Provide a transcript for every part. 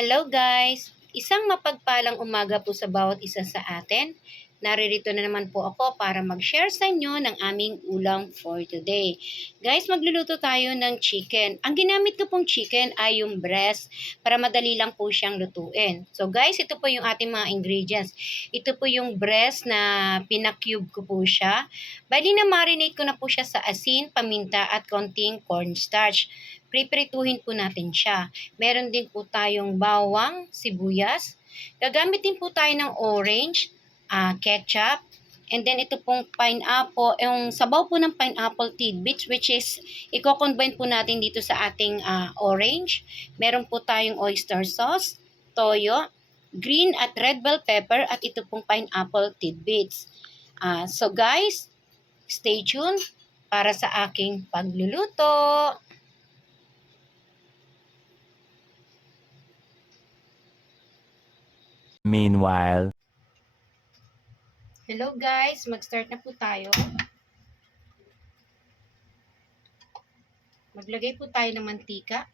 Hello guys! Isang mapagpalang umaga po sa bawat isa sa atin. Naririto na naman po ako para mag-share sa inyo ng aming ulam for today. Guys, magluluto tayo ng chicken. Ang ginamit ko pong chicken ay yung breast para madali lang po siyang lutuin. So guys, ito po yung ating mga ingredients. Ito po yung breast na pinakube ko po siya. Bali na marinate ko na po siya sa asin, paminta at konting cornstarch. Priprituhin po natin siya. Meron din po tayong bawang, sibuyas. Gagamit din po tayo ng orange, ketchup, and then ito pong pineapple, yung sabaw po ng pineapple tidbits which is i-combine po natin dito sa ating orange. Meron po tayong oyster sauce, toyo, green at red bell pepper at ito pong pineapple tidbits. So guys, stay tuned para sa aking pagluluto. Meanwhile, Hello guys, mag-start na po tayo. Maglagay po tayo ng mantika.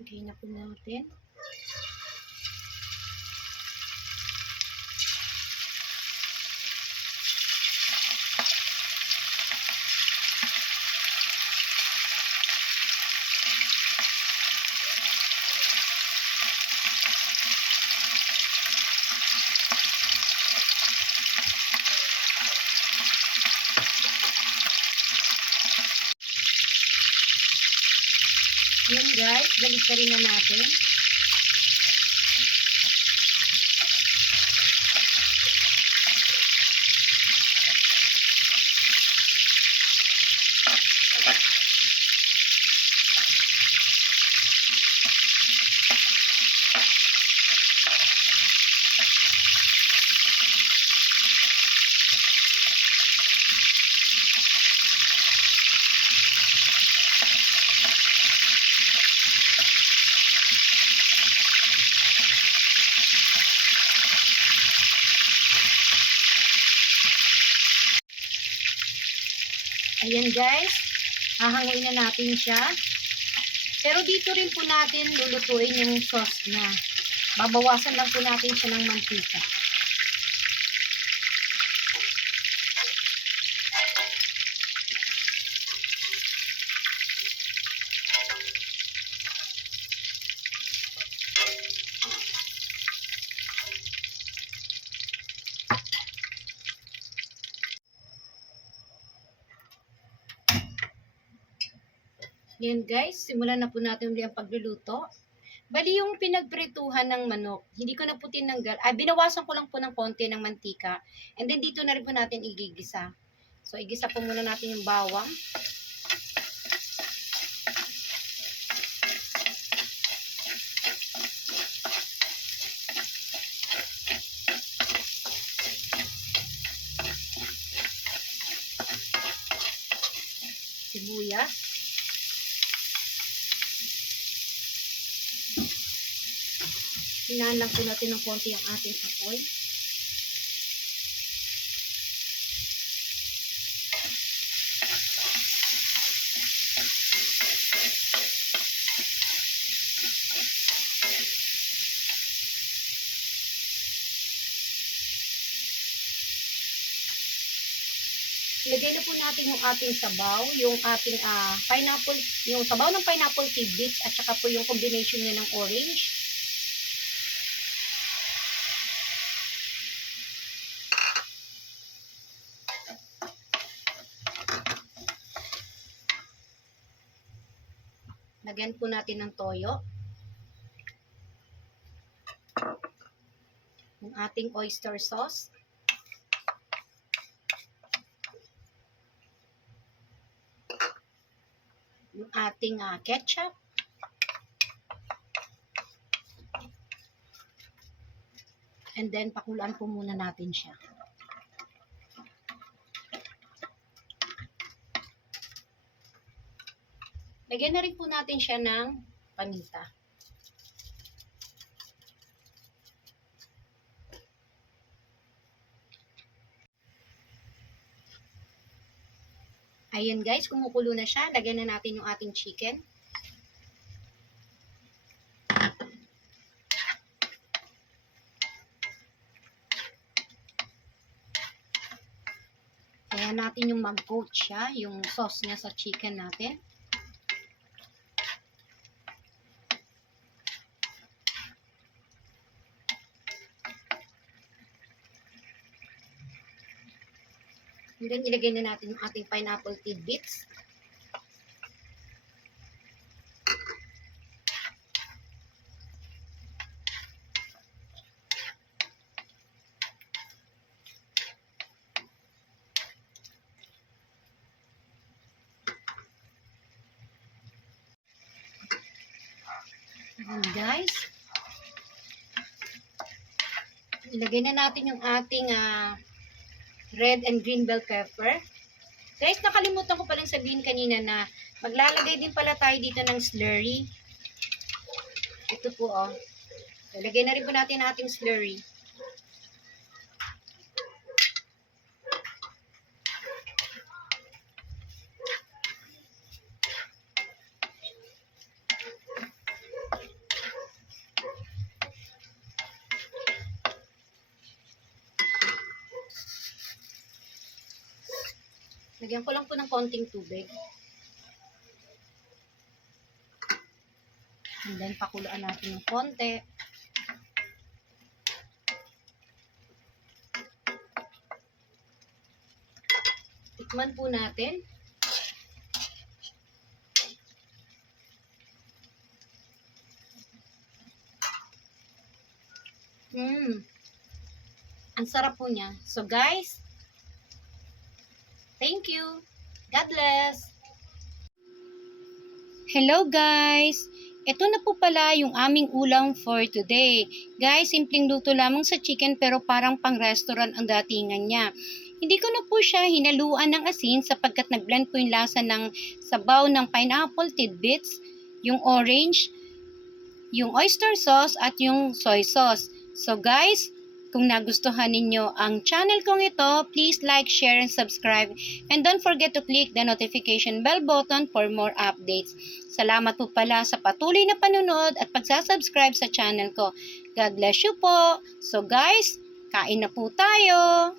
Lagay na po natin. Yan guys, balik ka rin na natin. Ayan guys, hahanguin na natin siya. Pero dito rin po natin lulutuin yung sauce niya. Babawasan lang po natin siya ng mantika. Yan guys, simulan na po natin ulit ang pagluluto. Bali yung pinagprituhan ng manok, hindi ko na po tinanggal. Binawasan ko lang po ng konti ng mantika. And then dito na rin po natin igigisa. So igisa po muna natin yung bawang. Sibuyas. Hinaan lang po natin ng konti ang ating apoy. Lagay na po natin yung ating sabaw, yung ating pineapple, yung sabaw ng pineapple tidbits at saka po yung combination niya ng orange. Lagyan po natin ng toyo. Yung ating oyster sauce. Yung ating ketchup. And then, pakuluan po muna natin siya. Lagyan na rin po natin siya ng paminta. Ayan guys, kumukulo na siya. Lagyan na natin yung ating chicken. Ayan natin yung mag-coat siya, yung sauce niya sa chicken natin. And then, ilagay na natin yung ating pineapple tidbits. And guys, ilagay na natin yung ating red and green bell pepper. Guys, nakalimutan ko palang sabihin kanina na maglalagay din pala tayo dito ng slurry. Ito po, oh. Ilagay na rin po natin ang ating slurry. Lagyan ko lang po ng konting tubig. And then, pakuluan natin ng konti. Tikman po natin. Ang sarap po niya. So guys, thank you. God bless. Hello guys. Ito na po pala yung aming ulam for today. Guys, simpleng luto lamang sa chicken pero parang pang restaurant ang datingan niya. Hindi ko na po siya hinaluan ng asin sapagkat nag-blend po yung lasa ng sabaw ng pineapple tidbits, yung orange, yung oyster sauce at yung soy sauce. So guys, kung nagustuhan ninyo ang channel kong ito, please like, share, and subscribe. And don't forget to click the notification bell button for more updates. Salamat po pala sa patuloy na panunod at pagsasubscribe sa channel ko. God bless you po. So guys, kain na po tayo.